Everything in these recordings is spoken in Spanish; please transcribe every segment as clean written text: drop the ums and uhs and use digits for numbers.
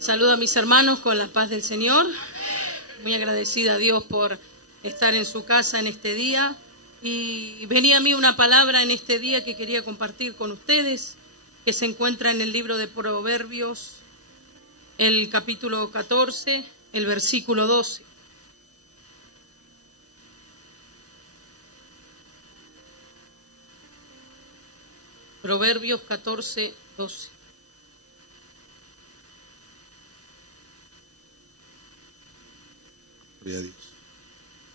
Saludo a mis hermanos con la paz del Señor. Muy agradecida a Dios por estar en su casa en este día. Y venía a mí una palabra en este día que quería compartir con ustedes, que se encuentra en el libro de Proverbios, el capítulo 14, el versículo 12. Proverbios 14, 12. Gloria a Dios.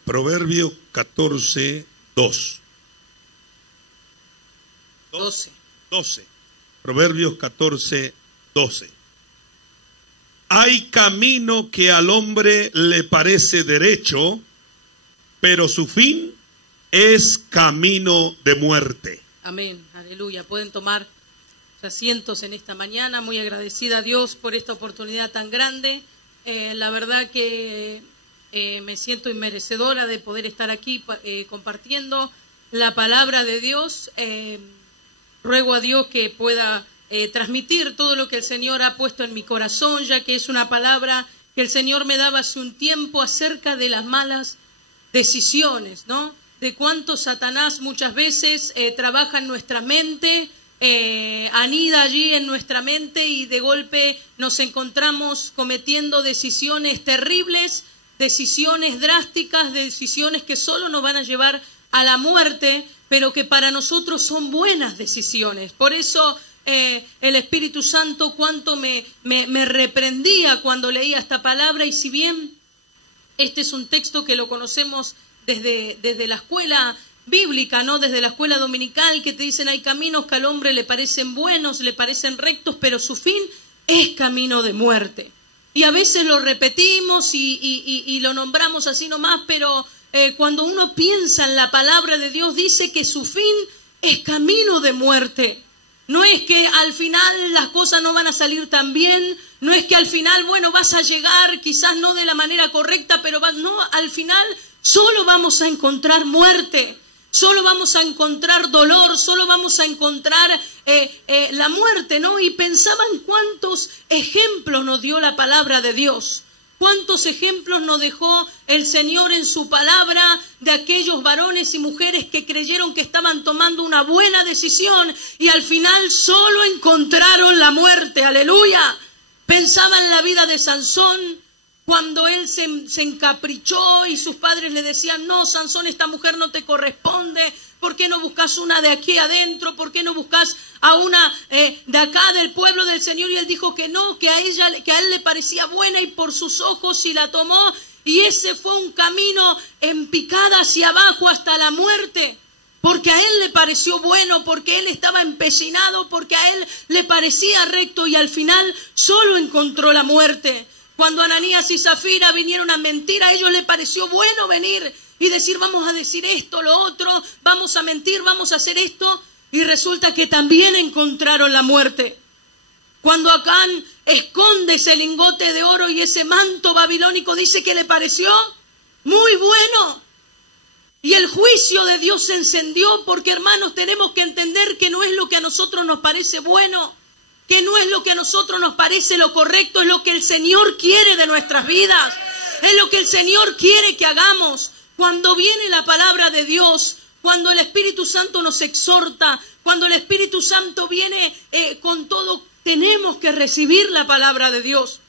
Proverbio 14, 2. 12. Proverbios 14, 12. Hay camino que al hombre le parece derecho, pero su fin es camino de muerte. Amén, aleluya. Pueden tomar asientos en esta mañana. Muy agradecida a Dios por esta oportunidad tan grande. La verdad que me siento inmerecedora de poder estar aquí compartiendo la palabra de Dios. Ruego a Dios que pueda transmitir todo lo que el Señor ha puesto en mi corazón, ya que es una palabra que el Señor me daba hace un tiempo acerca de las malas decisiones, ¿no? De cuánto Satanás muchas veces trabaja en nuestra mente, anida allí en nuestra mente y de golpe nos encontramos cometiendo decisiones terribles, decisiones drásticas, decisiones que solo nos van a llevar a la muerte, pero que para nosotros son buenas decisiones. Por eso el Espíritu Santo cuánto me reprendía cuando leía esta palabra, y si bien este es un texto que lo conocemos desde la escuela bíblica, ¿no? Desde la escuela dominical, que te dicen hay caminos que al hombre le parecen buenos, le parecen rectos, pero su fin es camino de muerte. Y a veces lo repetimos y lo nombramos así nomás, pero cuando uno piensa en la palabra de Dios, dice que su fin es camino de muerte. No es que al final las cosas no van a salir tan bien, no es que al final, bueno, vas a llegar, quizás no de la manera correcta, pero no, al final solo vamos a encontrar muerte, solo vamos a encontrar dolor, solo vamos a encontrar la muerte, ¿no? Y pensaban cuántos ejemplos nos dio la palabra de Dios. ¿Cuántos ejemplos nos dejó el Señor en su palabra de aquellos varones y mujeres que creyeron que estaban tomando una buena decisión y al final solo encontraron la muerte? ¡Aleluya! Pensaba en la vida de Sansón, cuando él se encaprichó y sus padres le decían, no, Sansón, esta mujer no te corresponde, ¿por qué no buscas una de aquí adentro? ¿Por qué no buscas a una de acá del pueblo del Señor? Y él dijo que no, que a él le parecía buena y por sus ojos y la tomó. Y ese fue un camino en picada hacia abajo hasta la muerte. Porque a él le pareció bueno, porque él estaba empecinado, porque a él le parecía recto y al final solo encontró la muerte. Cuando Ananías y Zafira vinieron a mentir, a ellos les pareció bueno venir y decir, vamos a decir esto, lo otro, vamos a mentir, vamos a hacer esto. Y resulta que también encontraron la muerte. Cuando Acán esconde ese lingote de oro y ese manto babilónico, dice que le pareció muy bueno. Y el juicio de Dios se encendió porque, hermanos, tenemos que entender que no es lo que a nosotros nos parece bueno, que no es lo que a nosotros nos parece lo correcto, es lo que el Señor quiere de nuestras vidas, es lo que el Señor quiere que hagamos. Cuando viene la palabra de Dios, cuando el Espíritu Santo nos exhorta, cuando el Espíritu Santo viene con todo, tenemos que recibir la palabra de Dios.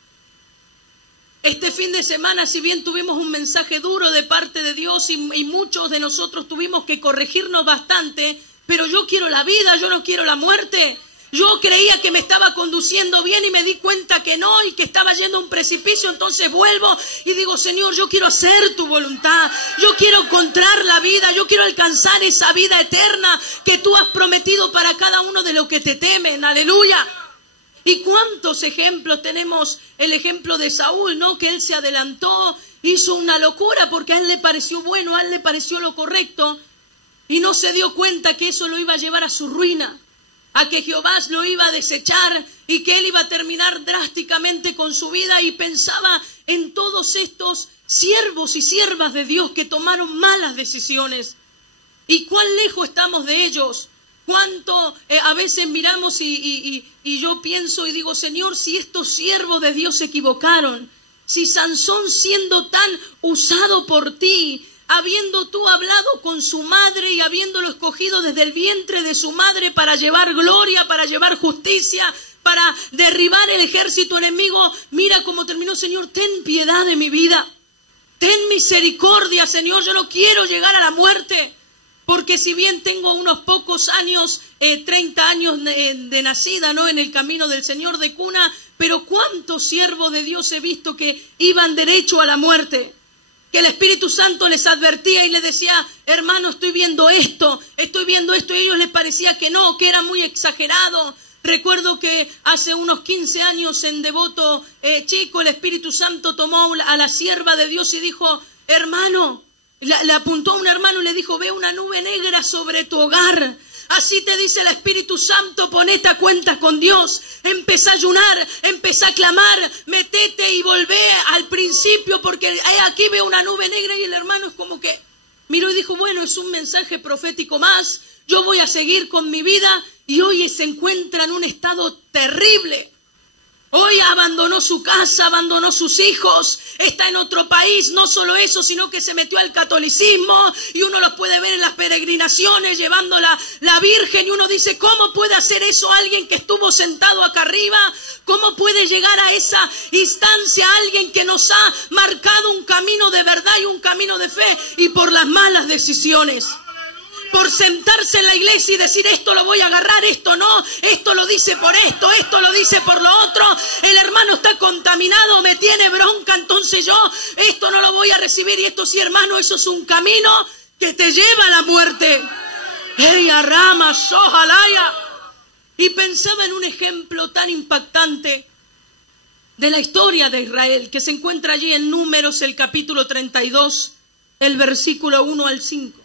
Este fin de semana, si bien tuvimos un mensaje duro de parte de Dios y muchos de nosotros tuvimos que corregirnos bastante, pero yo quiero la vida, yo no quiero la muerte. Yo creía que me estaba conduciendo bien y me di cuenta que no y que estaba yendo a un precipicio. Entonces vuelvo y digo, Señor, yo quiero hacer tu voluntad. Yo quiero encontrar la vida. Yo quiero alcanzar esa vida eterna que tú has prometido para cada uno de los que te temen. Aleluya. ¿Y cuántos ejemplos tenemos? El ejemplo de Saúl, ¿no? Que él se adelantó, hizo una locura porque a él le pareció bueno, a él le pareció lo correcto y no se dio cuenta que eso lo iba a llevar a su ruina, a que Jehová lo iba a desechar y que él iba a terminar drásticamente con su vida. Y pensaba en todos estos siervos y siervas de Dios que tomaron malas decisiones. ¿Y cuán lejos estamos de ellos? Cuánto a veces miramos y yo pienso y digo, Señor, si estos siervos de Dios se equivocaron, si Sansón siendo tan usado por ti, habiendo tú hablado con su madre y habiéndolo escogido desde el vientre de su madre para llevar gloria, para llevar justicia, para derribar el ejército enemigo, mira cómo terminó. Señor, ten piedad de mi vida, ten misericordia, Señor, yo no quiero llegar a la muerte. Porque si bien tengo unos pocos años, 30 años de nacida, ¿no?, en el camino del Señor de cuna, pero cuántos siervos de Dios he visto que iban derecho a la muerte. Que el Espíritu Santo les advertía y les decía, hermano, estoy viendo esto, y a ellos les parecía que no, que era muy exagerado. Recuerdo que hace unos 15 años en Devoto Chico, el Espíritu Santo tomó a la sierva de Dios y dijo, hermano, le apuntó a un hermano y le dijo, ve una nube negra sobre tu hogar. Así te dice el Espíritu Santo, ponete a cuentas con Dios, empezá a ayunar, empezá a clamar, metete y volvé al principio, porque aquí veo una nube negra. Y el hermano es como que miró y dijo, bueno, es un mensaje profético más, yo voy a seguir con mi vida. Y hoy se encuentra en un estado terrible. Hoy abandonó su casa, abandonó sus hijos, está en otro país. No solo eso, sino que se metió al catolicismo y uno los puede ver en las peregrinaciones llevando la Virgen y uno dice, ¿cómo puede hacer eso alguien que estuvo sentado acá arriba? ¿Cómo puede llegar a esa instancia alguien que nos ha marcado un camino de verdad y un camino de fe y por las malas decisiones? Por sentarse en la iglesia y decir, esto lo voy a agarrar, esto no, esto lo dice por esto lo dice por lo otro, el hermano está contaminado, me tiene bronca, entonces yo esto no lo voy a recibir. Y esto sí, hermano, eso es un camino que te lleva a la muerte. Y pensaba en un ejemplo tan impactante de la historia de Israel, que se encuentra allí en Números, el capítulo 32, el versículo 1 al 5.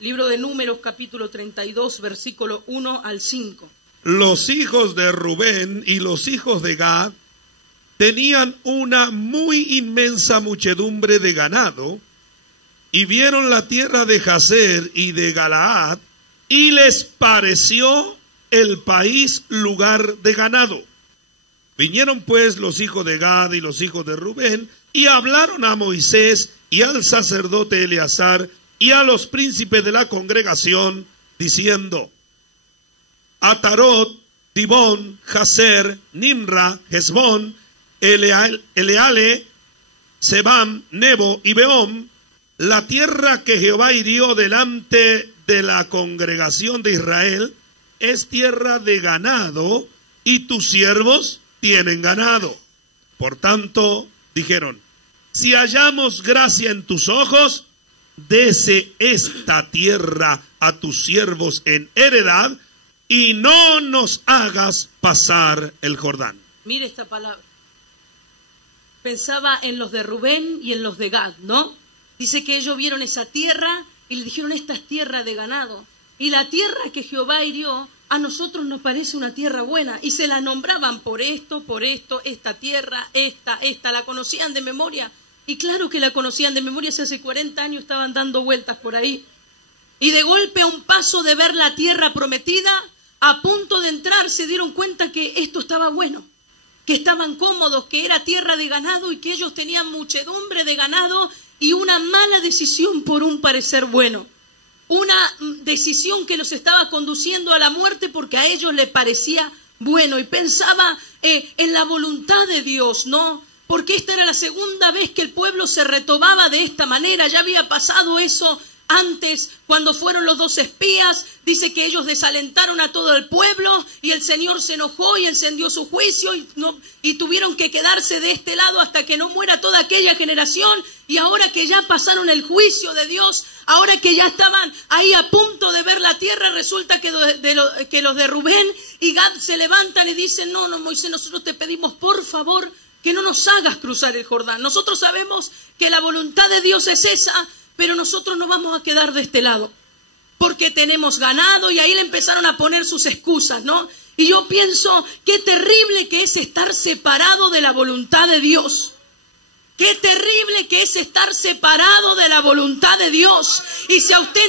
Libro de Números, capítulo 32, versículo 1 al 5. Los hijos de Rubén y los hijos de Gad tenían una muy inmensa muchedumbre de ganado, y vieron la tierra de Jazer y de Galaad, y les pareció el país lugar de ganado. Vinieron pues los hijos de Gad y los hijos de Rubén, y hablaron a Moisés y al sacerdote Eleazar, y a los príncipes de la congregación, diciendo, Atarot, Dibón, Jazer, Nimra, Hesbón, Eleale, Sebam, Nebo y Beom, la tierra que Jehová hirió delante de la congregación de Israel, es tierra de ganado, y tus siervos tienen ganado. Por tanto, dijeron, si hallamos gracia en tus ojos, dese esta tierra a tus siervos en heredad, y no nos hagas pasar el Jordán. Mire esta palabra. Pensaba en los de Rubén y en los de Gad, ¿no? Dice que ellos vieron esa tierra y le dijeron, esta es tierra de ganado. Y la tierra que Jehová hirió, a nosotros nos parece una tierra buena. Y se la nombraban por esto, esta tierra, esta, la conocían de memoria. Y claro que la conocían de memoria, si hace 40 años estaban dando vueltas por ahí. Y de golpe, a un paso de ver la tierra prometida, a punto de entrar, se dieron cuenta que esto estaba bueno, que estaban cómodos, que era tierra de ganado y que ellos tenían muchedumbre de ganado, y una mala decisión por un parecer bueno. Una decisión que los estaba conduciendo a la muerte porque a ellos les parecía bueno. Y pensaba en la voluntad de Dios, ¿no? Porque esta era la segunda vez que el pueblo se retobaba de esta manera. Ya había pasado eso antes, cuando fueron los 2 espías. Dice que ellos desalentaron a todo el pueblo y el Señor se enojó y encendió su juicio y tuvieron que quedarse de este lado hasta que no muera toda aquella generación. Y ahora que ya pasaron el juicio de Dios, ahora que ya estaban ahí a punto de ver la tierra, resulta que los de Rubén y Gad se levantan y dicen, no, Moisés, nosotros te pedimos por favor que no nos hagas cruzar el Jordán. Nosotros sabemos que la voluntad de Dios es esa, pero nosotros nos vamos a quedar de este lado, porque tenemos ganado. Y ahí le empezaron a poner sus excusas, ¿no? Y yo pienso, qué terrible que es estar separado de la voluntad de Dios. Qué terrible que es estar separado de la voluntad de Dios. Y si a usted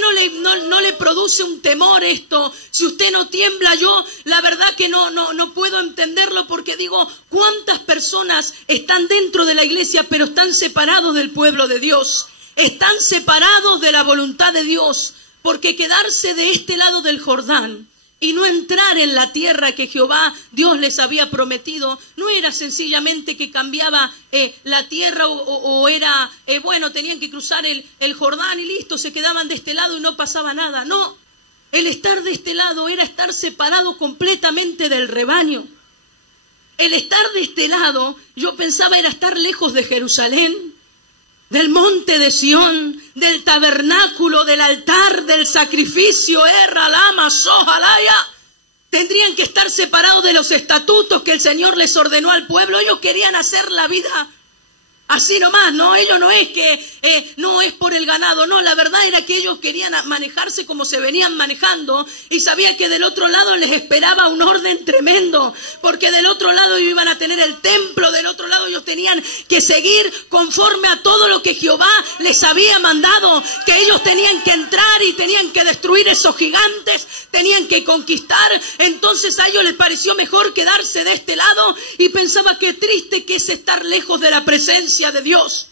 no le produce un temor esto, si usted no tiembla, yo la verdad que no puedo entenderlo, porque digo, ¿cuántas personas están dentro de la iglesia pero están separados del pueblo de Dios? Están separados de la voluntad de Dios, porque quedarse de este lado del Jordán y no entrar en la tierra que Jehová, Dios les había prometido, no era sencillamente que cambiaba la tierra o era, bueno, tenían que cruzar el Jordán y listo, se quedaban de este lado y no pasaba nada. No, el estar de este lado era estar separado completamente del rebaño. El estar de este lado, yo pensaba, era estar lejos de Jerusalén, del monte de Sión, del tabernáculo, del altar, del sacrificio, Ralama, Sojalaya. Tendrían que estar separados de los estatutos que el Señor les ordenó al pueblo. Ellos querían hacer la vida así nomás, no, ellos no es que no es por el ganado, no, la verdad era que ellos querían manejarse como se venían manejando y sabían que del otro lado les esperaba un orden tremendo, porque del otro lado ellos iban a tener el templo, del otro lado ellos tenían que seguir conforme a todo lo que Jehová les había mandado, que ellos tenían que entrar y tenían que destruir esos gigantes, tenían que conquistar. Entonces a ellos les pareció mejor quedarse de este lado y pensaba qué triste que es estar lejos de la presencia de Dios,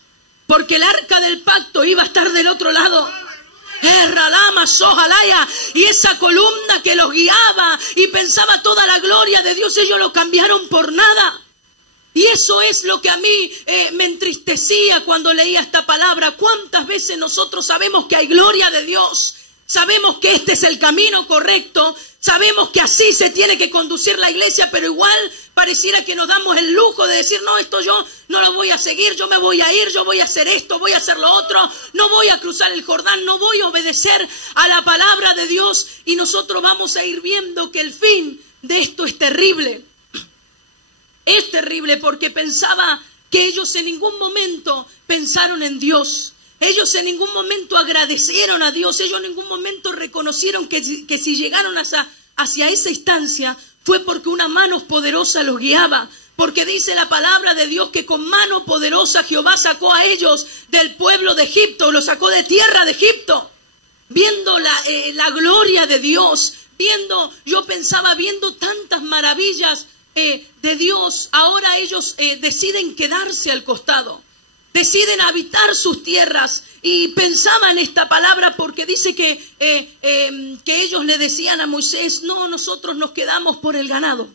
porque el arca del pacto iba a estar del otro lado. Y esa columna que los guiaba y pensaba toda la gloria de Dios, ellos lo cambiaron por nada. Y eso es lo que a mí me entristecía cuando leía esta palabra. ¿Cuántas veces nosotros sabemos que hay gloria de Dios? Sabemos que este es el camino correcto, sabemos que así se tiene que conducir la iglesia, pero igual pareciera que nos damos el lujo de decir, no, esto yo no lo voy a seguir, yo me voy a ir, yo voy a hacer esto, voy a hacer lo otro, no voy a cruzar el Jordán, no voy a obedecer a la palabra de Dios. Y nosotros vamos a ir viendo que el fin de esto es terrible. Es terrible porque pensaba que ellos en ningún momento pensaron en Dios. Ellos en ningún momento agradecieron a Dios, ellos en ningún momento reconocieron que si llegaron hacia esa instancia fue porque una mano poderosa los guiaba, porque dice la palabra de Dios que con mano poderosa Jehová sacó a ellos del pueblo de Egipto, los sacó de tierra de Egipto, viendo la gloria de Dios, yo pensaba viendo tantas maravillas de Dios. Ahora ellos deciden quedarse al costado. Deciden habitar sus tierras y pensaba en esta palabra porque dice que ellos le decían a Moisés, no, nosotros nos quedamos por el ganado.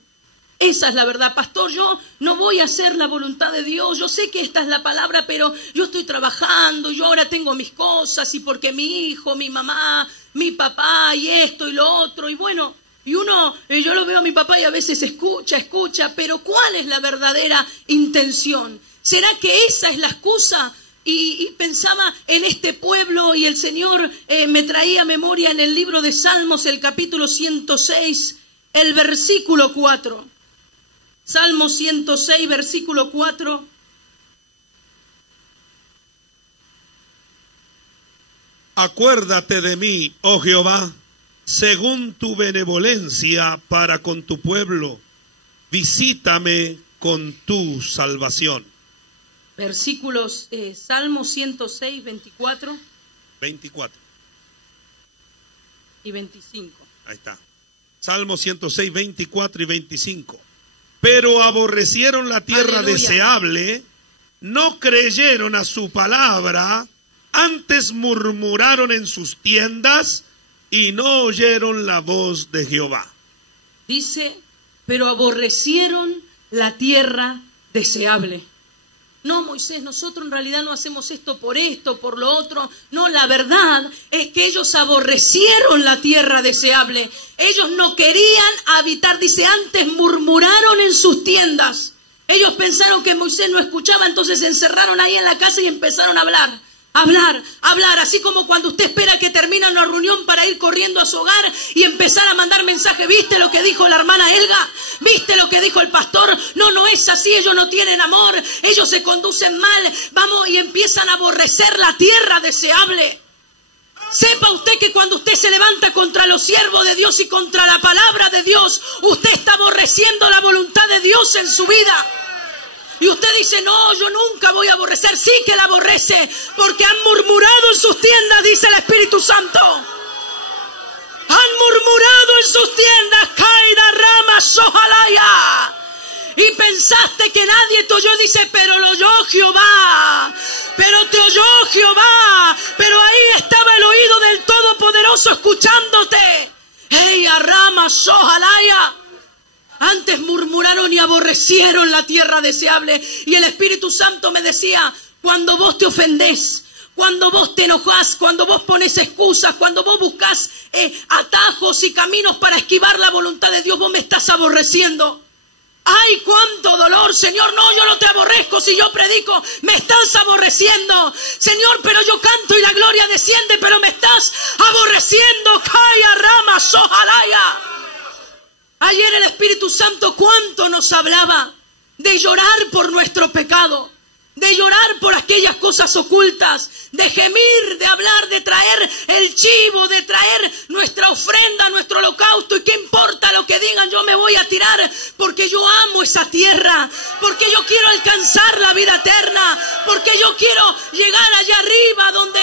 Esa es la verdad, pastor, yo no voy a hacer la voluntad de Dios, yo sé que esta es la palabra, pero yo estoy trabajando, yo ahora tengo mis cosas y porque mi hijo, mi mamá, mi papá y esto y lo otro y bueno, y yo lo veo a mi papá y a veces escucha, pero ¿cuál es la verdadera intención? ¿Será que esa es la excusa? Y pensaba en este pueblo y el Señor me traía a memoria en el libro de Salmos, el capítulo 106, el versículo 4. Salmo 106, versículo 4. Acuérdate de mí, oh Jehová, según tu benevolencia para con tu pueblo. Visítame con tu salvación. Versículos, Salmo 106, 24. 24. Y 25. Ahí está. Salmo 106, 24 y 25. Pero aborrecieron la tierra deseable, no creyeron a su palabra, antes murmuraron en sus tiendas y no oyeron la voz de Jehová. Dice, pero aborrecieron la tierra deseable. No, Moisés, nosotros en realidad no hacemos esto, por lo otro. No, la verdad es que ellos aborrecieron la tierra deseable. Ellos no querían habitar, dice, antes murmuraron en sus tiendas. Ellos pensaron que Moisés no escuchaba, entonces se encerraron ahí en la casa y empezaron a hablar, así como cuando usted espera que termine una reunión para ir corriendo a su hogar y empezar a mandar mensajes. ¿Viste lo que dijo la hermana Elga? ¿Viste lo que dijo el pastor? No es así, ellos no tienen amor, ellos se conducen mal, vamos, y empiezan a aborrecer la tierra deseable. Sepa usted que cuando usted se levanta contra los siervos de Dios y contra la palabra de Dios, usted está aborreciendo la voluntad de Dios en su vida. Y usted dice, no, yo nunca voy a aborrecer. Sí que la aborrece, porque han murmurado en sus tiendas, dice el Espíritu Santo. Han murmurado en sus tiendas, Kaida Rama Sohalaya. Y pensaste que nadie te oyó, dice, pero lo oyó Jehová. Pero te oyó Jehová. Pero ahí estaba el oído del Todopoderoso escuchándote. Ella Rama Sohalaya. Antes murmuraron y aborrecieron la tierra deseable. Y el Espíritu Santo me decía, cuando vos te ofendés, cuando vos te enojás, cuando vos pones excusas, cuando vos buscas atajos y caminos para esquivar la voluntad de Dios, vos me estás aborreciendo. ¡Ay, cuánto dolor! Señor, no, yo no te aborrezco si yo predico. Me estás aborreciendo. Señor, pero yo canto y la gloria desciende, pero me estás aborreciendo. Kaya Rama Sohalaya. Ayer el Espíritu Santo cuánto nos hablaba de llorar por nuestro pecado, de llorar por aquellas cosas ocultas, de gemir, de hablar, de traer el chivo, de traer nuestra ofrenda, nuestro holocausto. Y qué importa lo que digan, yo me voy a tirar porque yo amo esa tierra, porque yo quiero alcanzar la vida eterna, porque yo quiero llegar allá arriba donde,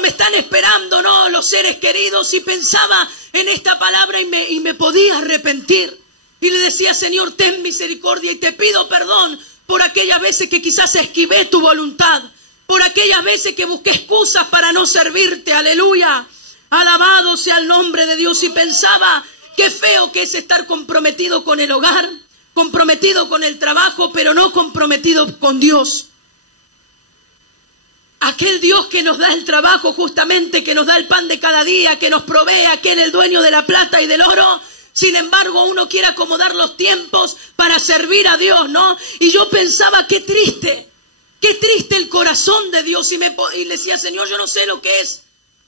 me están esperando, ¿no?, los seres queridos. Y pensaba en esta palabra y me podía arrepentir. Y le decía, Señor, ten misericordia y te pido perdón por aquellas veces que quizás esquivé tu voluntad, por aquellas veces que busqué excusas para no servirte. Aleluya, alabado sea el nombre de Dios. Y pensaba, qué feo que es estar comprometido con el hogar, comprometido con el trabajo, pero no comprometido con Dios. Aquel Dios que nos da el trabajo justamente, que nos da el pan de cada día, que nos provee, aquel el dueño de la plata y del oro. Sin embargo, uno quiere acomodar los tiempos para servir a Dios, ¿no? Y yo pensaba, qué triste el corazón de Dios. Y le decía, Señor, yo no sé lo que es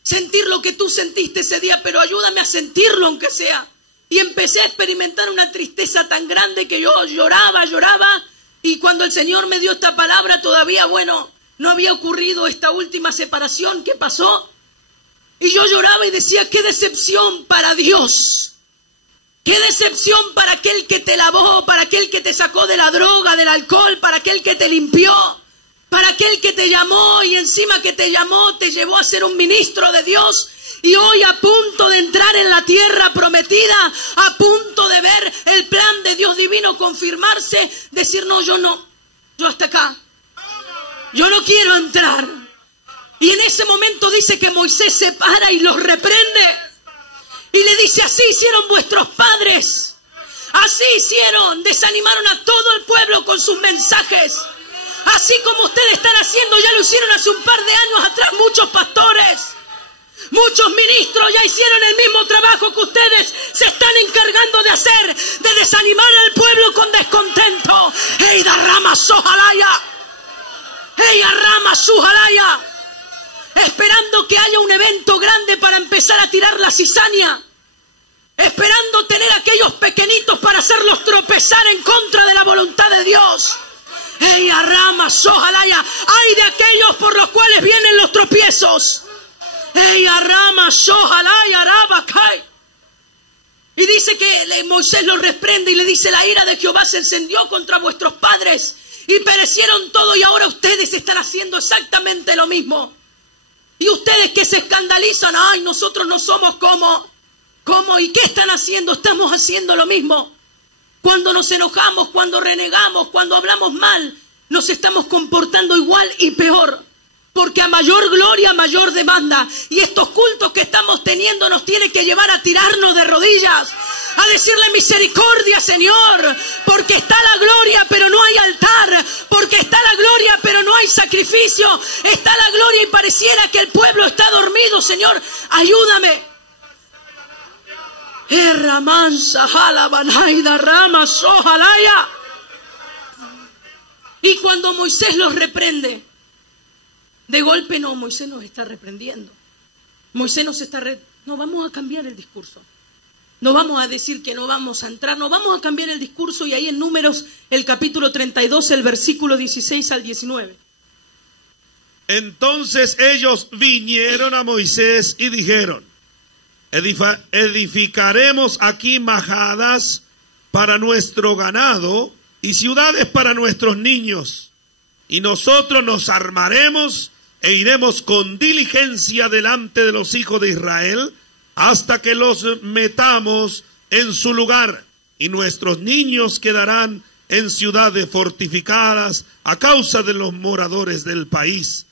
sentir lo que tú sentiste ese día, pero ayúdame a sentirlo aunque sea. Y empecé a experimentar una tristeza tan grande que yo lloraba. Y cuando el Señor me dio esta palabra, todavía, no había ocurrido esta última separación que pasó. Y yo lloraba y decía, qué decepción para Dios. Qué decepción para aquel que te lavó, para aquel que te sacó de la droga, del alcohol, para aquel que te limpió, para aquel que te llamó y encima que te llamó te llevó a ser un ministro de Dios. Y hoy a punto de entrar en la tierra prometida, a punto de ver el plan de Dios divino confirmarse, decir, no, yo hasta acá, yo no quiero entrar. Y en ese momento dice que Moisés se para y los reprende. Y le dice, así hicieron vuestros padres, así hicieron, desanimaron a todo el pueblo con sus mensajes. Así como ustedes están haciendo, ya lo hicieron hace un par de años atrás muchos pastores, muchos ministros ya hicieron el mismo trabajo que ustedes se están encargando de hacer, de desanimar al pueblo con descontento. ¡Ey, da rama sojalaya! ¡Ey, rama sojalaya! Esperando que haya un evento grande para empezar a tirar la cizaña, esperando tener aquellos pequeñitos para hacerlos tropezar en contra de la voluntad de Dios. Ella rama sojalaya, hay de aquellos por los cuales vienen los tropiezos. Ella rama sojalaya rabakai. Y dice que Moisés los reprende y le dice, la ira de Jehová se encendió contra vuestros padres y perecieron todos, y ahora ustedes están haciendo exactamente lo mismo. Y ustedes que se escandalizan, ay, nosotros no somos como, ¿y qué están haciendo? Estamos haciendo lo mismo. Cuando nos enojamos, cuando renegamos, cuando hablamos mal, nos estamos comportando igual y peor. Porque a mayor gloria, mayor demanda. Y estos cultos que estamos teniendo nos tiene que llevar a tirarnos de rodillas, a decirle misericordia, Señor, porque está la gloria pero no hay altar, porque está la gloria pero no hay sacrificio, está la gloria y pareciera que el pueblo está dormido. Señor, ayúdame. Y cuando Moisés los reprende, de golpe no, Moisés nos está reprendiendo. Moisés nos está no, vamos a cambiar el discurso. No vamos a decir que no vamos a entrar, no, vamos a cambiar el discurso. Y ahí en Números, el capítulo 32, el versículo 16 al 19. Entonces ellos vinieron a Moisés y dijeron, edificaremos aquí majadas para nuestro ganado y ciudades para nuestros niños. Y nosotros nos armaremos e iremos con diligencia delante de los hijos de Israel hasta que los metamos en su lugar. Y nuestros niños quedarán en ciudades fortificadas a causa de los moradores del país.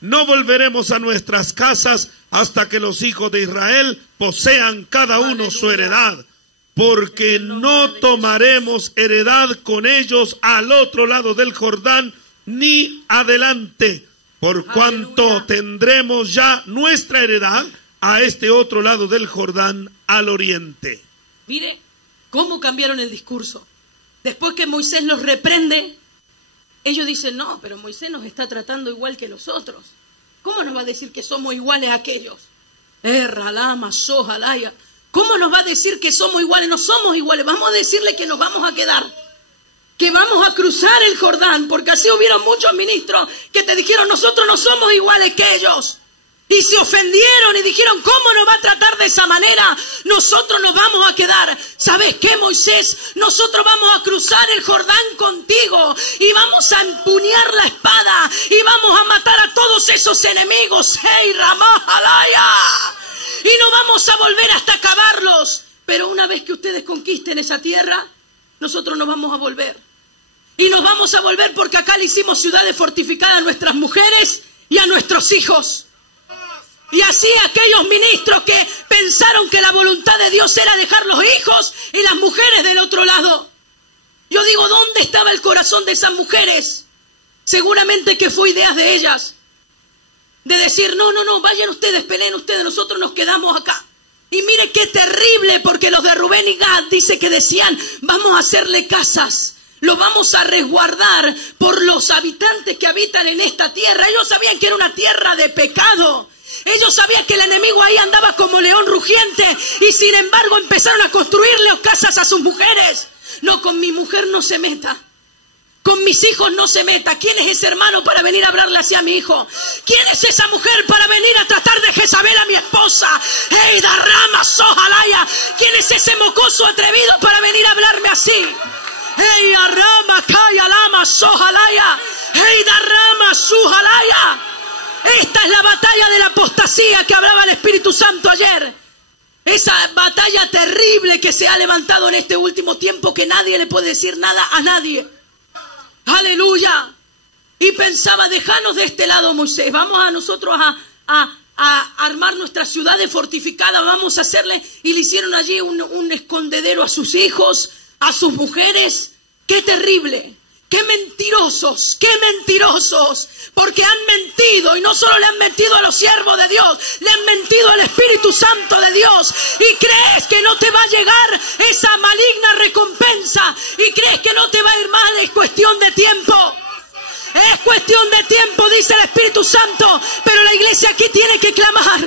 No volveremos a nuestras casas hasta que los hijos de Israel posean cada uno su heredad, porque no tomaremos heredad con ellos al otro lado del Jordán, ni adelante, por cuanto tendremos ya nuestra heredad a este otro lado del Jordán, al oriente. Mire cómo cambiaron el discurso. Después que Moisés los reprende, ellos dicen, no, pero Moisés nos está tratando igual que los otros. ¿Cómo nos va a decir que somos iguales a aquellos? ¿Cómo nos va a decir que somos iguales? No somos iguales. Vamos a decirle que nos vamos a quedar, que vamos a cruzar el Jordán, porque así hubieron muchos ministros que te dijeron, nosotros no somos iguales que ellos. Y se ofendieron y dijeron, ¿cómo nos va a tratar de esa manera? Nosotros nos vamos a quedar. ¿Sabes qué, Moisés? Nosotros vamos a cruzar el Jordán contigo y vamos a empuñar la espada y vamos a matar a todos esos enemigos. ¡Hey, Ramajalaya! Y no vamos a volver hasta acabarlos. Pero una vez que ustedes conquisten esa tierra, nosotros nos vamos a volver. Y nos vamos a volver porque acá le hicimos ciudades fortificadas a nuestras mujeres y a nuestros hijos. Y así aquellos ministros que pensaron que la voluntad de Dios era dejar los hijos y las mujeres del otro lado. Yo digo, ¿dónde estaba el corazón de esas mujeres? Seguramente que fue ideas de ellas. De decir, no, vayan ustedes, peleen ustedes, nosotros nos quedamos acá. Y mire qué terrible, porque los de Rubén y Gad dice que decían, vamos a hacerle casas. Lo vamos a resguardar por los habitantes que habitan en esta tierra. Ellos sabían que era una tierra de pecado. Ellos sabían que el enemigo ahí andaba como león rugiente y sin embargo empezaron a construirle casas a sus mujeres. No, con mi mujer no se meta. Con mis hijos no se meta. ¿Quién es ese hermano para venir a hablarle así a mi hijo? ¿Quién es esa mujer para venir a tratar de Jezabel a mi esposa? ¡Hey, Darrama, Sojalaya! ¿Quién es ese mocoso atrevido para venir a hablarme así? ¡Hey, Darrama, Kayalama, Sojalaya! ¡Hey, Darrama, Sojalaya! Esta es la batalla de la apostasía que hablaba el Espíritu Santo ayer. Esa batalla terrible que se ha levantado en este último tiempo, que nadie le puede decir nada a nadie. ¡Aleluya! Y pensaba, déjanos de este lado, Moisés. Vamos a nosotros a armar nuestras ciudades fortificadas. Vamos a hacerle. Y le hicieron allí un escondedero a sus hijos, a sus mujeres. ¡Qué terrible! ¡Qué mentirosos! ¡Qué mentirosos! Porque han mentido, y no solo le han mentido a los siervos de Dios, le han mentido al Espíritu Santo de Dios. Y crees que no te va a llegar esa maligna recompensa, y crees que no te va a ir mal. Es cuestión de tiempo. Es cuestión de tiempo, dice el Espíritu Santo. Pero la iglesia aquí tiene que clamar.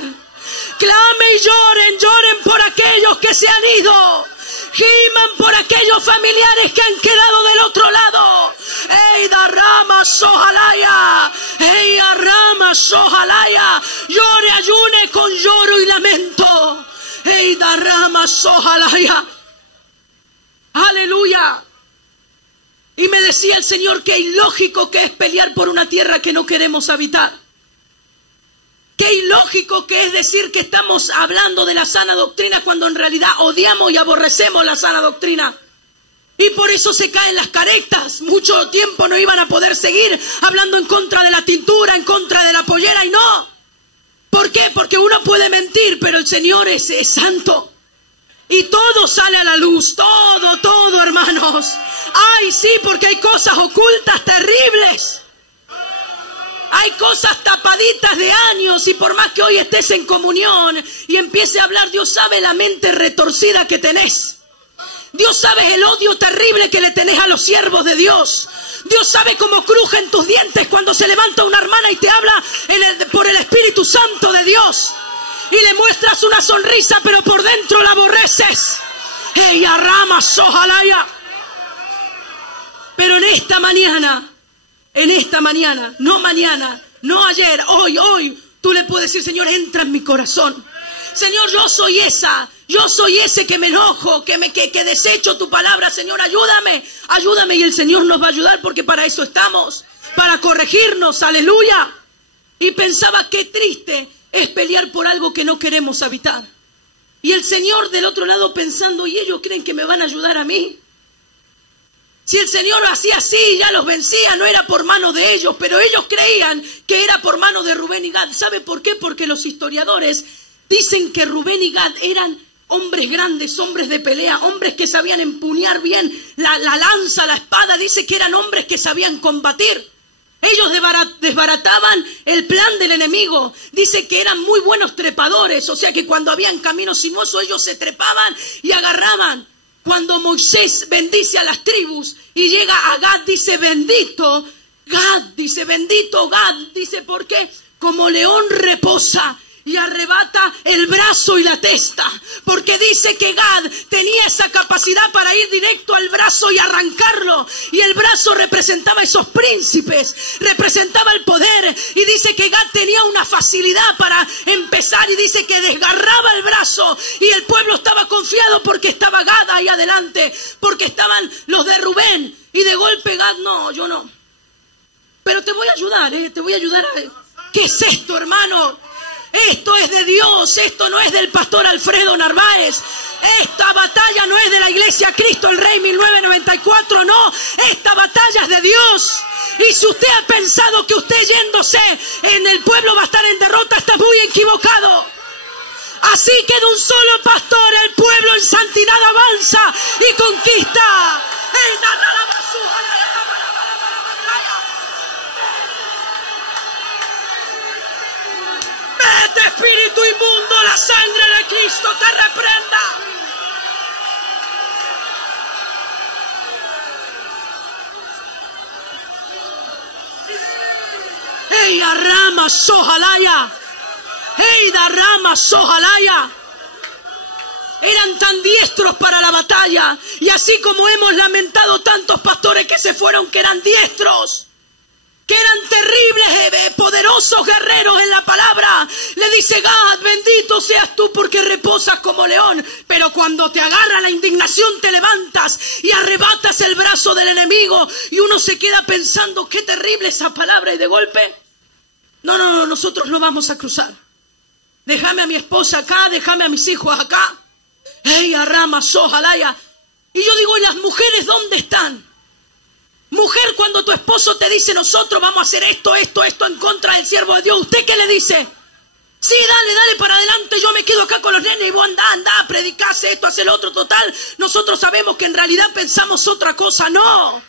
Clamen y lloren, lloren por aquellos que se han ido. Giman por aquellos familiares que han quedado del otro lado. ¡Ey, Darrama, Sojalaya! ¡Ey, Arrama, Sojalaya! Llore, ayune con lloro y lamento. ¡Ey, Darrama, Sojalaya! ¡Aleluya! Y me decía el Señor que ilógico que es pelear por una tierra que no queremos habitar. Qué ilógico que es decir que estamos hablando de la sana doctrina cuando en realidad odiamos y aborrecemos la sana doctrina. Y por eso se caen las caretas. Mucho tiempo no iban a poder seguir hablando en contra de la tintura, en contra de la pollera, y no. ¿Por qué? Porque uno puede mentir, pero el Señor es santo. Y todo sale a la luz, todo, hermanos. Ay, sí, porque hay cosas ocultas terribles. Hay cosas tapaditas de años, y por más que hoy estés en comunión y empiece a hablar, Dios sabe la mente retorcida que tenés. Dios sabe el odio terrible que le tenés a los siervos de Dios. Dios sabe cómo crujen tus dientes cuando se levanta una hermana y te habla por el Espíritu Santo de Dios. Y le muestras una sonrisa, pero por dentro la aborreces. Ella rama, sojalaya. Pero en esta mañana, no mañana, no ayer, hoy, tú le puedes decir, Señor, entra en mi corazón. Señor, yo soy ese que me enojo, que desecho tu palabra. Señor, ayúdame y el Señor nos va a ayudar porque para eso estamos, para corregirnos, aleluya. Y pensaba qué triste es pelear por algo que no queremos habitar. Y el Señor del otro lado pensando, ¿y ellos creen que me van a ayudar a mí? Si el Señor hacía así, ya los vencía, no era por mano de ellos, pero ellos creían que era por mano de Rubén y Gad. ¿Sabe por qué? Porque los historiadores dicen que Rubén y Gad eran hombres grandes, hombres de pelea, hombres que sabían empuñar bien la lanza, la espada. Dice que eran hombres que sabían combatir. Ellos desbarataban el plan del enemigo. Dice que eran muy buenos trepadores, o sea que cuando habían caminos sinuosos ellos se trepaban y agarraban. Cuando Moisés bendice a las tribus y llega a Gad, dice bendito Gad, dice ¿por qué? Como león reposa y arrebata el brazo y la testa, porque dice que Gad tenía esa capacidad para ir directo al brazo y arrancarlo, y el brazo representaba esos príncipes, representaba el poder, y dice que Gad tenía una facilidad para empezar, y dice que desgarraba el brazo, y el pueblo estaba confiado porque estaba Gad ahí adelante, porque estaban los de Rubén, y de golpe Gad, no, yo no, pero te voy a ayudar, ¿qué es esto, hermano? Esto es de Dios, esto no es del pastor Alfredo Narváez. Esta batalla no es de la Iglesia Cristo el Rey 1994, no. Esta batalla es de Dios. Y si usted ha pensado que usted yéndose en el pueblo va a estar en derrota, está muy equivocado. Así que de un solo pastor el pueblo en santidad avanza y conquista. Vete, espíritu inmundo, la sangre de Cristo te reprenda. Ey, arrama sojalaya. Ey, darrama sojalaya. Eran tan diestros para la batalla. Y así como hemos lamentado tantos pastores que se fueron, que eran diestros, que eran terribles, poderosos guerreros en la palabra. Le dice Gad, bendito seas tú porque reposas como león. Pero cuando te agarra la indignación te levantas y arrebatas el brazo del enemigo. Y uno se queda pensando, qué terrible esa palabra. Y de golpe, no, nosotros no vamos a cruzar. Déjame a mi esposa acá, déjame a mis hijos acá. Ella rama, sojalaya. Y yo digo, ¿y las mujeres dónde están? Mujer, cuando tu esposo te dice nosotros vamos a hacer esto en contra del siervo de Dios, ¿usted qué le dice? Sí, dale para adelante, yo me quedo acá con los nenes y vos andá, predicase esto, hace lo otro, total. Nosotros sabemos que en realidad pensamos otra cosa. No,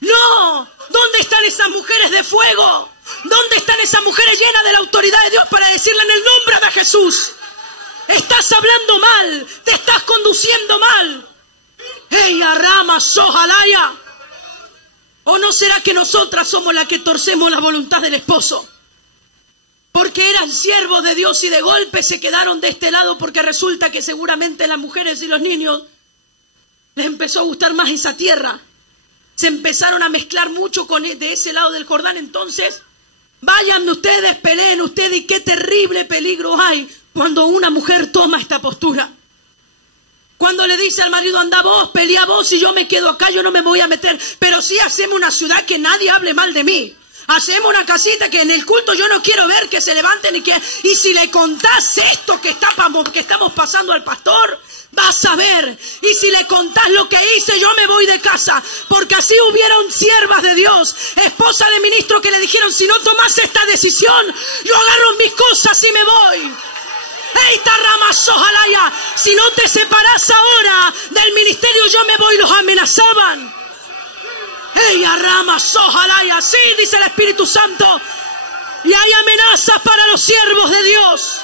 ¿dónde están esas mujeres de fuego? ¿Dónde están esas mujeres llenas de la autoridad de Dios para decirle en el nombre de Jesús? Estás hablando mal, te estás conduciendo mal. Ella rama, sojalaya. ¿O no será que nosotras somos las que torcemos la voluntad del esposo? Porque eran siervos de Dios y de golpe se quedaron de este lado porque resulta que seguramente las mujeres y los niños les empezó a gustar más esa tierra. Se empezaron a mezclar mucho de ese lado del Jordán. Entonces, vayan ustedes, peleen ustedes y qué terrible peligro hay cuando una mujer toma esta postura. Cuando le dice al marido, anda vos, pelea vos y yo me quedo acá, yo no me voy a meter. Pero sí hacemos una ciudad que nadie hable mal de mí. Hacemos una casita que en el culto yo no quiero ver que se levanten y si le contás esto que estamos pasando al pastor, vas a ver. Y si le contás lo que hice, yo me voy de casa. Porque así hubieron siervas de Dios, esposa de ministro, que le dijeron, si no tomás esta decisión, yo agarro mis cosas y me voy. Si no te separás ahora del ministerio, yo me voy. Los amenazaban. Ella rama, sojalaya. Sí, dice el Espíritu Santo. Y hay amenazas para los siervos de Dios.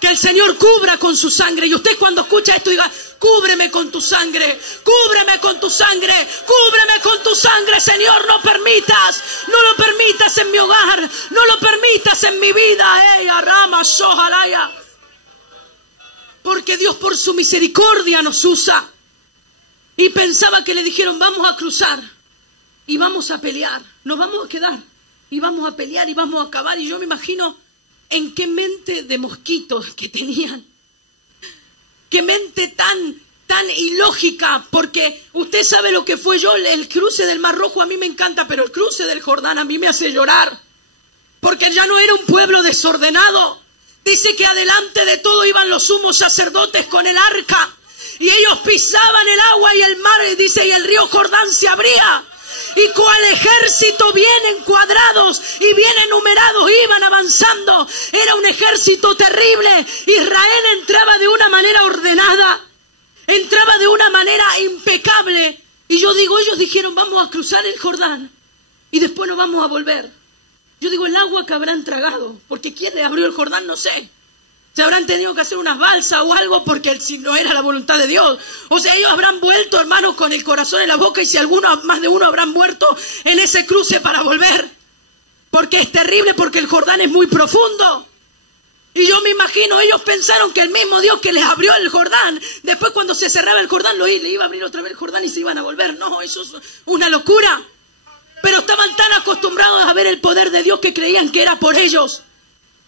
Que el Señor cubra con su sangre. Y usted cuando escucha esto diga, cúbreme con tu sangre, cúbreme con tu sangre, cúbreme con tu sangre, Señor. No lo permitas en mi hogar, no lo permitas en mi vida. Ella rama, sojalaya. Porque Dios por su misericordia nos usa. Y pensaba que le dijeron, vamos a cruzar y vamos a pelear, nos vamos a quedar. y vamos a pelear y vamos a acabar. Y yo me imagino en qué mente de mosquitos que tenían. Qué mente tan ilógica, porque usted sabe lo que fue yo, el cruce del Mar Rojo a mí me encanta, pero el cruce del Jordán a mí me hace llorar, porque ya no era un pueblo desordenado. Dice que adelante de todo iban los sumos sacerdotes con el arca, y ellos pisaban el agua y el mar, y dice, y el río Jordán se abría, y cual ejército bien encuadrados y bien enumerados iban avanzando. Era un ejército terrible. Israel entraba de una manera ordenada, entraba de una manera impecable. Y yo digo, ellos dijeron, vamos a cruzar el Jordán y después nos vamos a volver. Yo digo, el agua que habrán tragado, porque ¿quién le abrió el Jordán? No sé. Se habrán tenido que hacer unas balsas o algo, porque si no era la voluntad de Dios. O sea, ellos habrán vuelto, hermanos, con el corazón en la boca, y si más de uno habrán muerto en ese cruce para volver. Porque es terrible, porque el Jordán es muy profundo. Y yo me imagino, ellos pensaron que el mismo Dios que les abrió el Jordán, después cuando se cerraba el Jordán, le iba a abrir otra vez el Jordán y se iban a volver. No, eso es una locura. Pero estaban tan acostumbrados a ver el poder de Dios que creían que era por ellos.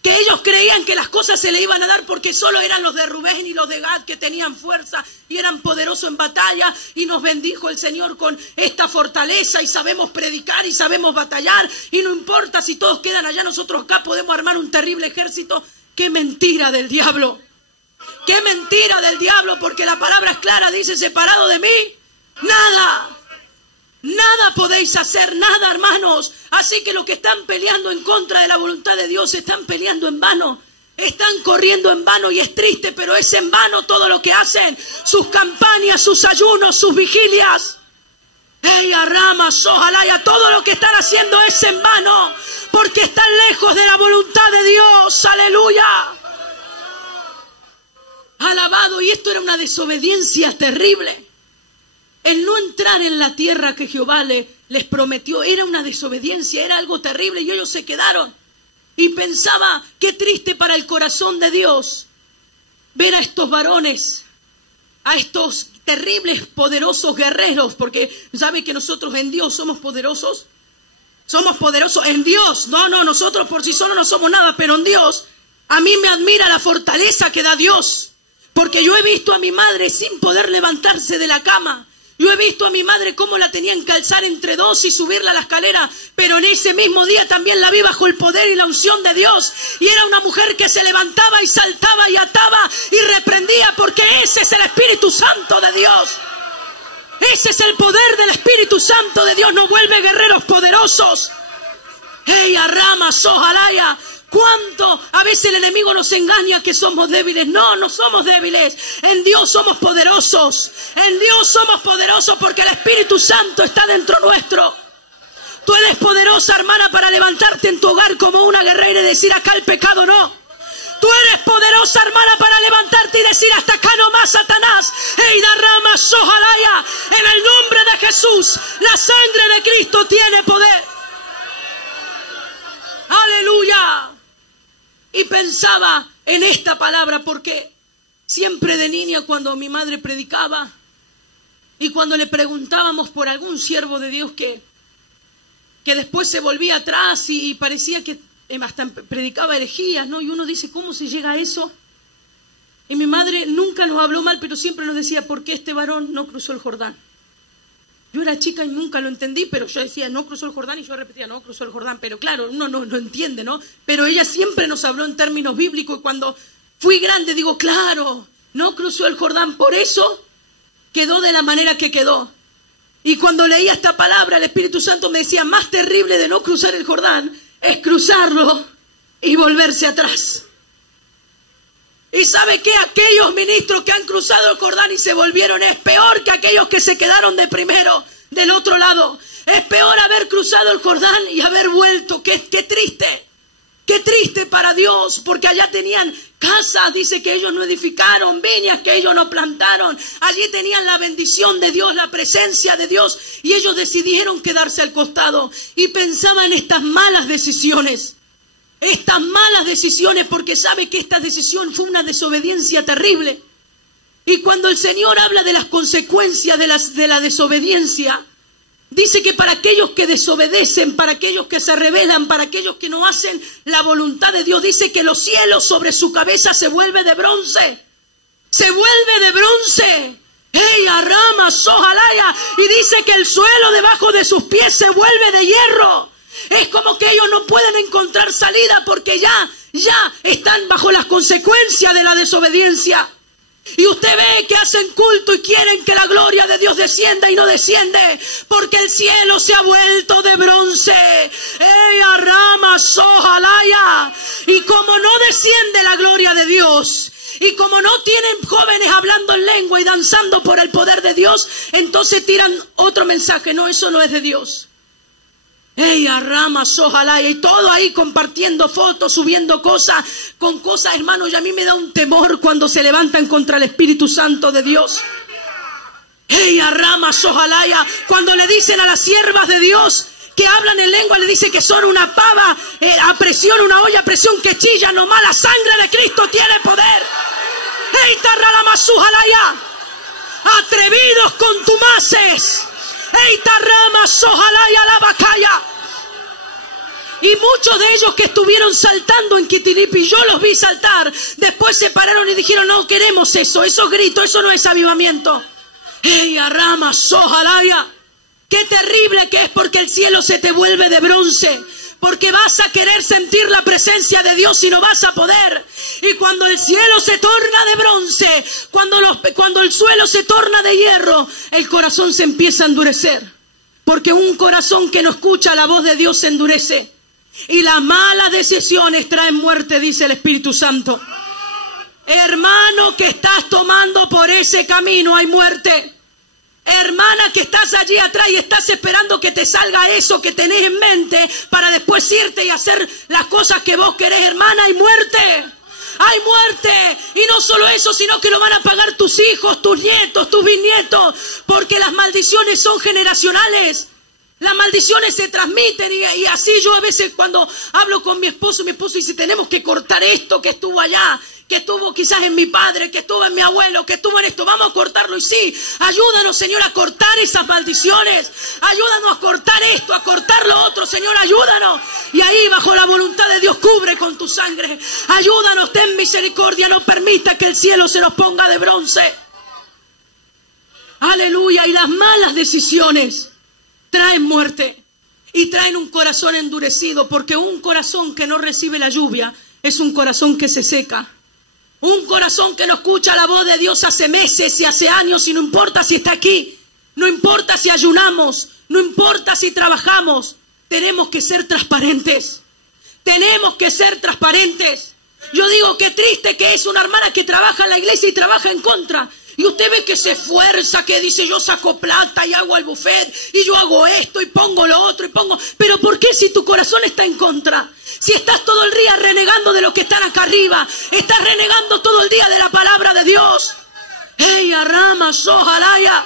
Que ellos creían que las cosas se le iban a dar porque solo eran los de Rubén y los de Gad que tenían fuerza y eran poderosos en batalla, y nos bendijo el Señor con esta fortaleza y sabemos predicar y sabemos batallar, y no importa si todos quedan allá, nosotros acá podemos armar un terrible ejército. ¡Qué mentira del diablo! ¡Qué mentira del diablo! Porque la palabra es clara, dice, separado de mí, nada. Nada podéis hacer, nada, hermanos. Así que los que están peleando en contra de la voluntad de Dios están peleando en vano. Están corriendo en vano, y es triste, pero es en vano todo lo que hacen. Sus campañas, sus ayunos, sus vigilias. Ella rama, sojalaya, todo lo que están haciendo es en vano, porque están lejos de la voluntad de Dios. Aleluya. Alabado. Y esto era una desobediencia terrible. El no entrar en la tierra que Jehová les prometió era una desobediencia, era algo terrible, y ellos se quedaron. Y pensaba, qué triste para el corazón de Dios ver a estos varones, a estos terribles, poderosos guerreros, porque sabe que nosotros en Dios somos poderosos. Somos poderosos en Dios. No, nosotros por sí solos no somos nada, pero en Dios, a mí me admira la fortaleza que da Dios. Porque yo he visto a mi madre sin poder levantarse de la cama. Yo he visto a mi madre cómo la tenían que alzar entre dos y subirla a la escalera, pero en ese mismo día también la vi bajo el poder y la unción de Dios. Y era una mujer que se levantaba y saltaba y ataba y reprendía, porque ese es el Espíritu Santo de Dios. Ese es el poder del Espíritu Santo de Dios. Nos vuelve guerreros poderosos. Ella rama, sojalaya. ¿Cuánto a veces el enemigo nos engaña que somos débiles? No, no somos débiles. En Dios somos poderosos. En Dios somos poderosos porque el Espíritu Santo está dentro nuestro. Tú eres poderosa, hermana, para levantarte en tu hogar como una guerrera y decir, acá el pecado no. Tú eres poderosa, hermana, para levantarte y decir, hasta acá no más, Satanás. Eida rama, sojalaya. En el nombre de Jesús, la sangre de Cristo tiene poder. Aleluya. Y pensaba en esta palabra, porque siempre de niña, cuando mi madre predicaba y cuando le preguntábamos por algún siervo de Dios que después se volvía atrás y parecía que hasta predicaba herejías, ¿no? Y uno dice, ¿cómo se llega a eso? Y mi madre nunca nos habló mal, pero siempre nos decía, ¿por qué este varón no cruzó el Jordán? Yo era chica y nunca lo entendí, pero yo decía, no cruzó el Jordán, y yo repetía, no cruzó el Jordán. Pero claro, uno no entiende, ¿no? Pero ella siempre nos habló en términos bíblicos, y cuando fui grande digo, claro, no cruzó el Jordán, por eso quedó de la manera que quedó. Y cuando leía esta palabra, el Espíritu Santo me decía, más terrible de no cruzar el Jordán es cruzarlo y volverse atrás. Y sabe que aquellos ministros que han cruzado el Jordán y se volvieron es peor que aquellos que se quedaron de primero del otro lado. Es peor haber cruzado el Jordán y haber vuelto. Qué triste. Qué triste para Dios, porque allá tenían casas, dice que ellos no edificaron, viñas que ellos no plantaron. Allí tenían la bendición de Dios, la presencia de Dios, y ellos decidieron quedarse al costado y pensaban en estas malas decisiones. Estas malas decisiones, porque sabe que esta decisión fue una desobediencia terrible. Y cuando el Señor habla de las consecuencias de la desobediencia, Dice que para aquellos que desobedecen, para aquellos que se rebelan, para aquellos que no hacen la voluntad de Dios, dice que los cielos sobre su cabeza se vuelve de bronce. Se vuelve de bronce. ¡Ey, arrama, sojalaya! Y dice que el suelo debajo de sus pies se vuelve de hierro. Es como que ellos no pueden encontrar salida porque ya están bajo las consecuencias de la desobediencia. Y usted ve que hacen culto y quieren que la gloria de Dios descienda y no desciende, porque el cielo se ha vuelto de bronce. ¡Ey, arrama, sojalaya! Y como no desciende la gloria de Dios, y como no tienen jóvenes hablando en lengua y danzando por el poder de Dios, entonces tiran otro mensaje. No, eso no es de Dios. Ella rama, ojalá, y todo ahí compartiendo fotos, subiendo cosas, con cosas, hermanos, y a mí me da un temor cuando se levantan contra el Espíritu Santo de Dios. Ella rama, ojalá, cuando le dicen a las siervas de Dios que hablan en lengua, le dice que son una pava a presión, una olla a presión que chilla, nomás la sangre de Cristo tiene poder. Ey, tarrama, ojalá, atrevidos contumaces. ¡Ey, tarrama, sojalaya, la bacaya! Y muchos de ellos que estuvieron saltando en Kitiripi, yo los vi saltar, después se pararon y dijeron, no queremos eso, esos gritos, eso no es avivamiento. ¡Ey, arrama, sojalaya! ¡Qué terrible que es porque el cielo se te vuelve de bronce! Porque vas a querer sentir la presencia de Dios y no vas a poder. Y cuando el cielo se torna de bronce, cuando el suelo se torna de hierro, el corazón se empieza a endurecer. Porque un corazón que no escucha la voz de Dios se endurece. Y las malas decisiones traen muerte, dice el Espíritu Santo. Hermano, que estás tomando por ese camino, hay muerte. Hermana, que estás allí atrás y estás esperando que te salga eso que tenés en mente para después irte y hacer las cosas que vos querés. Hermana, hay muerte. Hay muerte. Y no solo eso, sino que lo van a pagar tus hijos, tus nietos, tus bisnietos. Porque las maldiciones son generacionales. Las maldiciones se transmiten y así yo a veces cuando hablo con mi esposo dice, tenemos que cortar esto que estuvo allá, que estuvo quizás en mi padre, que estuvo en mi abuelo, que estuvo en esto, vamos a cortarlo. Y sí, ayúdanos, Señor, a cortar esas maldiciones, ayúdanos a cortar esto, a cortar lo otro, Señor, ayúdanos. Y ahí bajo la voluntad de Dios cubre con tu sangre, ayúdanos, ten misericordia, no permita que el cielo se nos ponga de bronce. Aleluya. Y las malas decisiones traen muerte y traen un corazón endurecido, porque un corazón que no recibe la lluvia es un corazón que se seca. Un corazón que no escucha la voz de Dios hace meses y hace años, y no importa si está aquí, no importa si ayunamos, no importa si trabajamos, tenemos que ser transparentes. Tenemos que ser transparentes. Yo digo, qué triste que es una hermana que trabaja en la iglesia y trabaja en contra. Y usted ve que se esfuerza, que dice, yo saco plata y hago el buffet, y yo hago esto y pongo lo otro y pongo... Pero ¿por qué si tu corazón está en contra? Si estás todo el día renegando de lo que están acá arriba, estás renegando todo el día de la palabra de Dios. ¡Ey, arrama, sojalaya!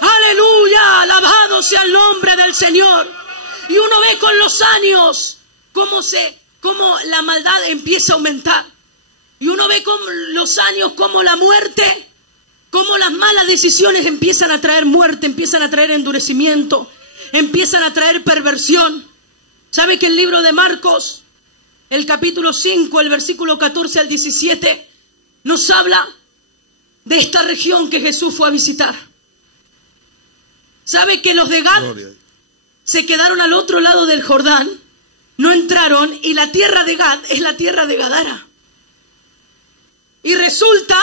¡Aleluya! Alabado sea el nombre del Señor. Y uno ve con los años cómo la maldad empieza a aumentar. Y uno ve con los años cómo la muerte, cómo las malas decisiones empiezan a traer muerte, empiezan a traer endurecimiento, empiezan a traer perversión. ¿Sabe que el libro de Marcos, el capítulo 5, el versículo 14 al 17, nos habla de esta región que Jesús fue a visitar? ¿Sabe que los de Gad se quedaron al otro lado del Jordán? No entraron, y la tierra de Gad es la tierra de Gadara. Y resulta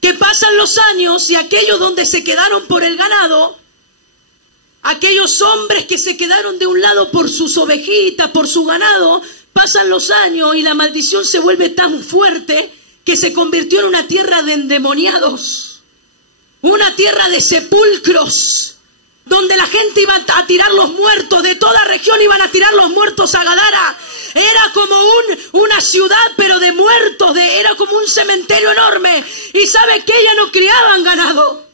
que pasan los años y aquellos donde se quedaron por el ganado, aquellos hombres que se quedaron de un lado por sus ovejitas, por su ganado, pasan los años y la maldición se vuelve tan fuerte que se convirtió en una tierra de endemoniados, una tierra de sepulcros, donde la gente iba a tirar los muertos, de toda región iban a tirar los muertos a Gadara. Era como una ciudad, pero de muertos, era como un cementerio enorme. Y sabe que ellas no criaban ganado.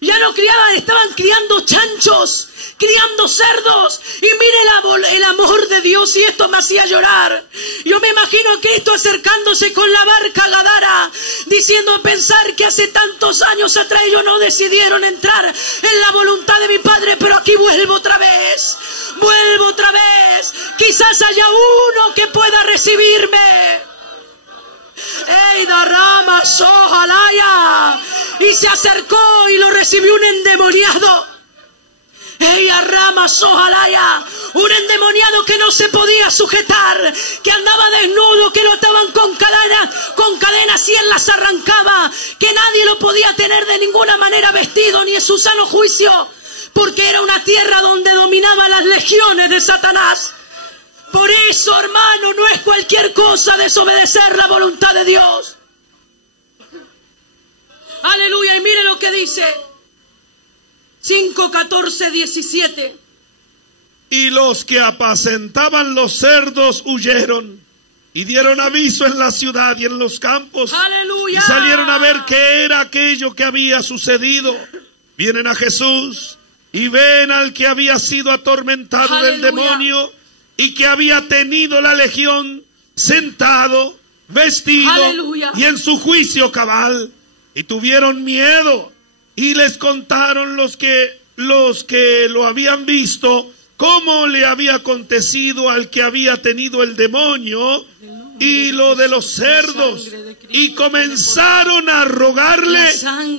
Ya no criaban, estaban criando chanchos, criando cerdos. Y mire el amor de Dios, y esto me hacía llorar. Yo me imagino a Cristo acercándose con la barca Gadara, diciendo, pensar que hace tantos años atrás ellos no decidieron entrar en la voluntad de mi Padre, pero aquí vuelvo otra vez. Vuelvo otra vez. Quizás haya uno que pueda recibirme. ¡Ey, Darama Sojalaya! Y se acercó y lo recibió un endemoniado. ¡Ey, Arrama Sojalaya! Un endemoniado que no se podía sujetar, que andaba desnudo, que lo ataban con cadenas y él las arrancaba, que nadie lo podía tener de ninguna manera vestido ni en su sano juicio, porque era una tierra donde dominaban las legiones de Satanás. Por eso, hermano, no es cualquier cosa desobedecer la voluntad de Dios. Aleluya, y mire lo que dice 5, 14, 17. Y los que apacentaban los cerdos huyeron y dieron aviso en la ciudad y en los campos. ¡Aleluya! Y salieron a ver qué era aquello que había sucedido. Vienen a Jesús y ven al que había sido atormentado ¡Aleluya! del demonio y que había tenido la legión sentado, vestido ¡Aleluya! Y en su juicio cabal. Y tuvieron miedo y les contaron los que lo habían visto cómo le había acontecido al que había tenido el demonio y lo de los cerdos. Y comenzaron a rogarle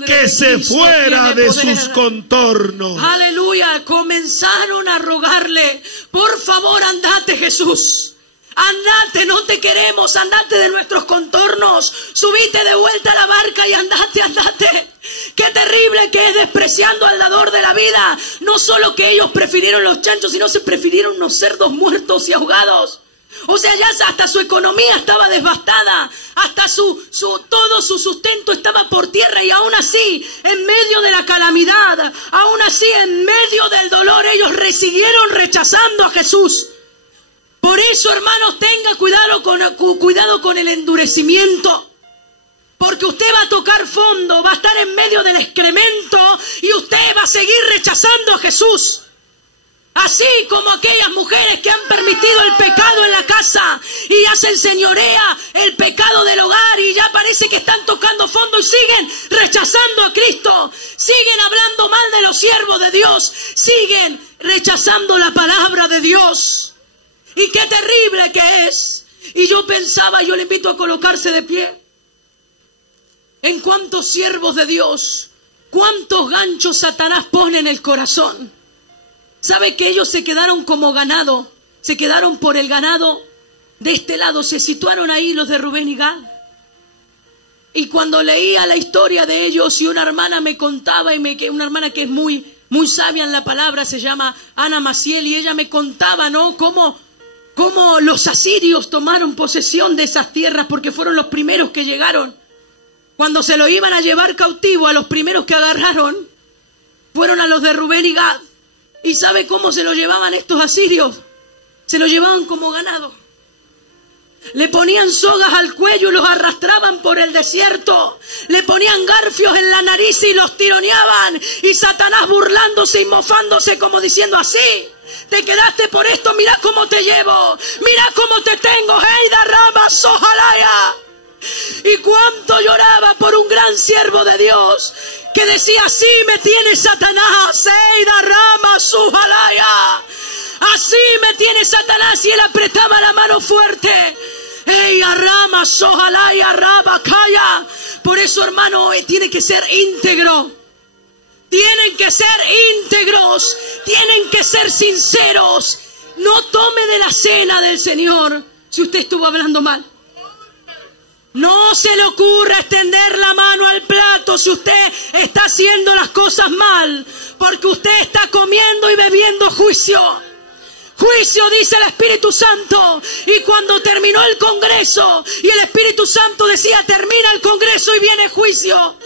que se fuera de sus contornos. Aleluya, comenzaron a rogarle, por favor, andate, Jesús. Andate, no te queremos, andate de nuestros contornos. Subite de vuelta a la barca y andate, andate. Qué terrible que es, despreciando al dador de la vida. No solo que ellos prefirieron los chanchos, sino se prefirieron unos cerdos muertos y ahogados. O sea, ya hasta su economía estaba devastada, hasta todo su sustento estaba por tierra, y aún así, en medio de la calamidad, aún así, en medio del dolor, ellos siguieron rechazando a Jesús. Por eso, hermanos, tenga cuidado con el endurecimiento, porque usted va a tocar fondo, va a estar en medio del excremento y usted va a seguir rechazando a Jesús. Así como aquellas mujeres que han permitido el pecado en la casa y ya se enseñorea el pecado del hogar y ya parece que están tocando fondo y siguen rechazando a Cristo, siguen hablando mal de los siervos de Dios, siguen rechazando la palabra de Dios. Y qué terrible que es. Y yo pensaba, yo le invito a colocarse de pie, en cuántos siervos de Dios, cuántos ganchos Satanás pone en el corazón. ¿Sabe que ellos se quedaron como ganado? Se quedaron por el ganado de este lado, se situaron ahí los de Rubén y Gad. Y cuando leía la historia de ellos, y una hermana me contaba, una hermana que es muy sabia en la palabra, se llama Ana Maciel, y ella me contaba, ¿no?, cómo los asirios tomaron posesión de esas tierras, porque fueron los primeros que llegaron. Cuando se lo iban a llevar cautivo, a los primeros que agarraron fueron a los de Rubén y Gad. ¿Y sabe cómo se lo llevaban estos asirios? Se lo llevaban como ganado. Le ponían sogas al cuello y los arrastraban por el desierto. Le ponían garfios en la nariz y los tironeaban. Y Satanás burlándose y mofándose, como diciendo así: te quedaste por esto, mira cómo te llevo, mira cómo te tengo. ¡Hey, Darrama Sojalaya! Y cuánto lloraba por un gran siervo de Dios que decía: así me tiene Satanás. ¡Hey, Darrama Sojalaya! Así me tiene Satanás. Y él apretaba la mano fuerte. ¡Ey, Arrama Sojalaya, Rabakaya! Por eso, hermano, tiene que ser íntegro. Tienen que ser íntegros, tienen que ser sinceros. No tome de la cena del Señor si usted estuvo hablando mal. No se le ocurra extender la mano al plato si usted está haciendo las cosas mal, porque usted está comiendo y bebiendo juicio. Juicio, dice el Espíritu Santo. Y cuando terminó el Congreso y el Espíritu Santo decía: termina el Congreso y viene juicio,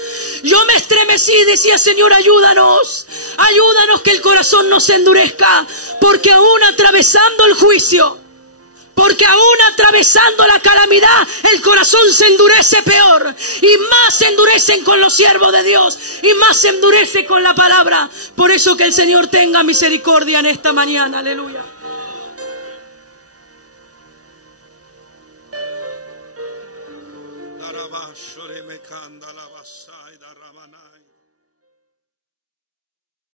yo me estremecí y decía: Señor, ayúdanos, ayúdanos que el corazón no se endurezca, porque aún atravesando el juicio, Porque aún atravesando la calamidad, el corazón se endurece peor. Y más se endurecen con los siervos de Dios. Y más se endurece con la palabra. Por eso que el Señor tenga misericordia en esta mañana. Aleluya. Darabashore me kanda la basai da ramanai.